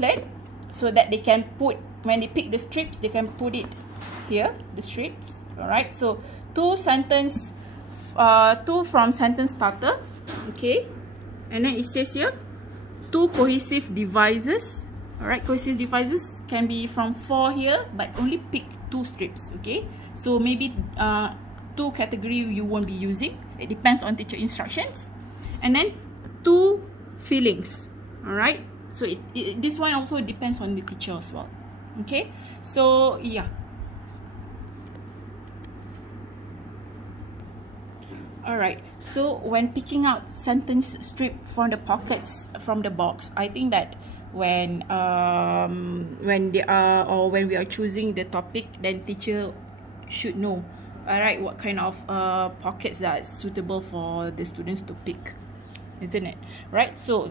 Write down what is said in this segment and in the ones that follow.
template so that they can put, when they pick the strips, they can put it here, the strips. Alright, so two from sentence starter. Okay, and then it says here, two cohesive devices. Alright, cohesive devices can be from 4 here, but only pick 2 strips. Okay, so maybe 2 category you won't be using. It depends on teacher instructions. And then 2 feelings. Alright, so this one also depends on the teacher as well. Okay, so yeah. Alright, so when picking out sentence strip from the pockets from the box, I think that when they are, or when we are choosing the topic, then teacher should know, alright, what kind of pockets that is suitable for the students to pick, isn't it? Right, so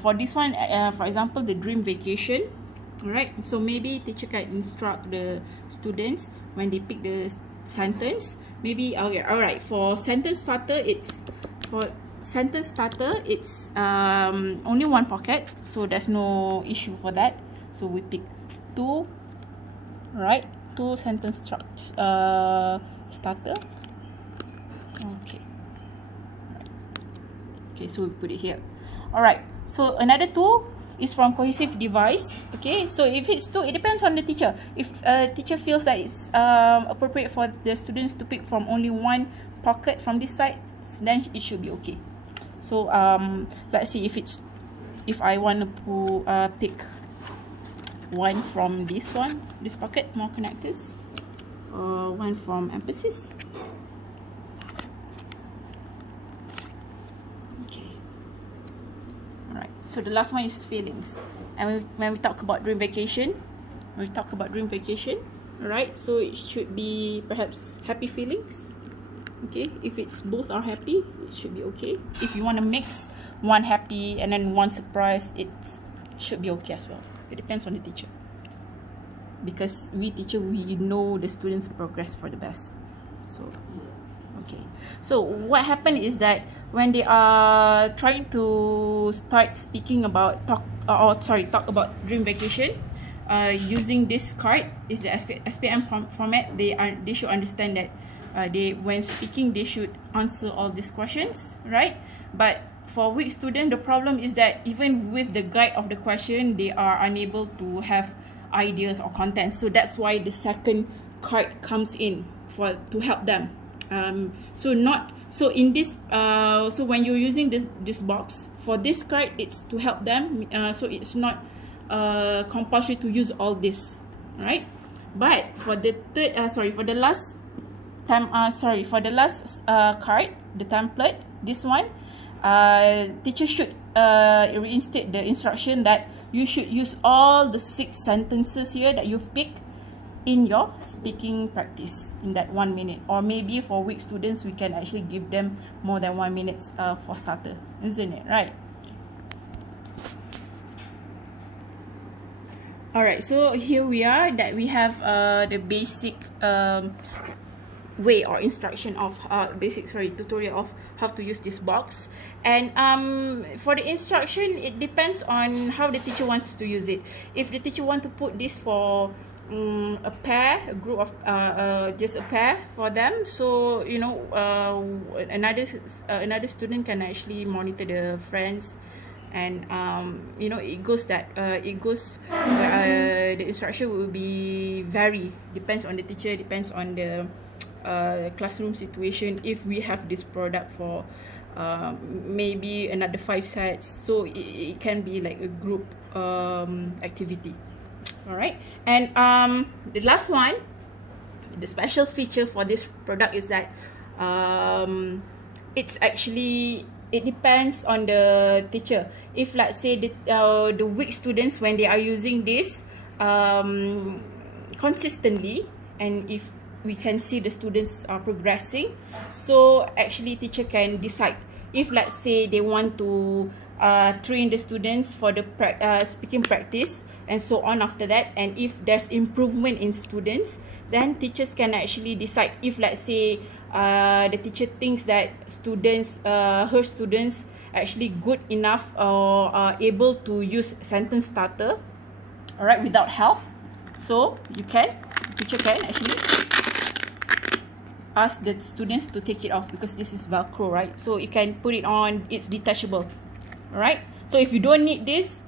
for this one, for example, the dream vacation. Alright, so maybe teacher can instruct the students when they pick the sentence. Maybe, okay, alright, for sentence starter, it's only 1 pocket, so there's no issue for that. So we pick 2, right? 2 sentence starter. Okay. Okay, so we put it here. Alright, so another 2 is from cohesive device. Okay, so if it's 2, it depends on the teacher. If a teacher feels that it's appropriate for the students to pick from only 1 pocket from this side, then it should be okay. So let's see, if I want to pick 1 from this pocket, more connectors, or 1 from emphasis. So the last one is feelings. And when we talk about dream vacation, alright, so it should be perhaps happy feelings. Okay, if it's both are happy, it should be okay. If you want to mix 1 happy and then 1 surprise, it should be okay as well. It depends on the teacher, because we know the students progress for the best. So okay, so what happened is that when they are trying to start speaking about talk about dream vacation, using this card is the SPM format, they should understand that when speaking, they should answer all these questions, right? But for weak student, the problem is that even with the guide of the question, they are unable to have ideas or content. So that's why the second card comes in to help them. So in this, so when you're using this box for this card, it's to help them. So it's not compulsory to use all this, right? But for the last card, the template, this one, teacher should reinstate the instruction that you should use all the 6 sentences here that you've picked in your speaking practice in that 1 minute. Or maybe for weak students, we can actually give them more than 1 minute for starter, isn't it, right? Alright, so here we are, that we have the basic way or instruction of tutorial of how to use this box. And for the instruction, it depends on how the teacher wants to use it. If the teacher want to put this for a pair, a group of just a pair for them, so you know, another student can actually monitor the friends, and you know, the instruction will be vary, depends on the teacher, depends on the classroom situation. If we have this product for maybe another 5 sets, so it can be like a group activity. Alright, and the last one, the special feature for this product is that it depends on the teacher. If let's say the weak students, when they are using this consistently, and if we can see the students are progressing, so actually teacher can decide if let's say they want to train the students for the speaking practice and so on after that, and if there's improvement in students, then teachers can actually decide if let's say the teacher thinks that her students actually good enough or are able to use sentence starter, all right, without help. So teacher can actually ask the students to take it off, because this is Velcro, right? So you can put it on, it's detachable, all right? So if you don't need this,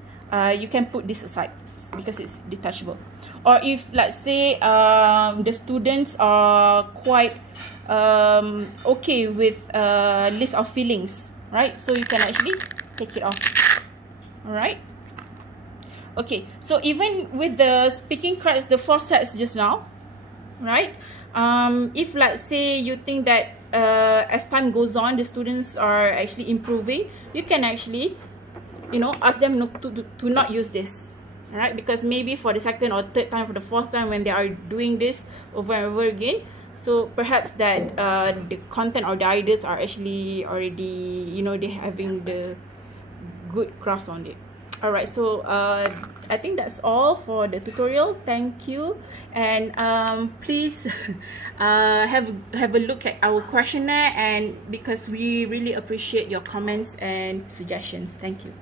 you can put this aside because it's detachable. Or if, let's say, the students are quite okay with list of fillings, right? So you can actually take it off, all right? Okay, so even with the speaking cards, the 4 sets just now, right? If, let's say, you think that as time goes on, the students are actually improving, you can actually, ask them to not use this, all right? Because maybe for the second or third time, for the fourth time, when they are doing this over and over again, so perhaps that the content or the ideas are actually already, they having the good grasp on it. All right, so I think that's all for the tutorial. Thank you, and please have a look at our questionnaire, and because we really appreciate your comments and suggestions. Thank you.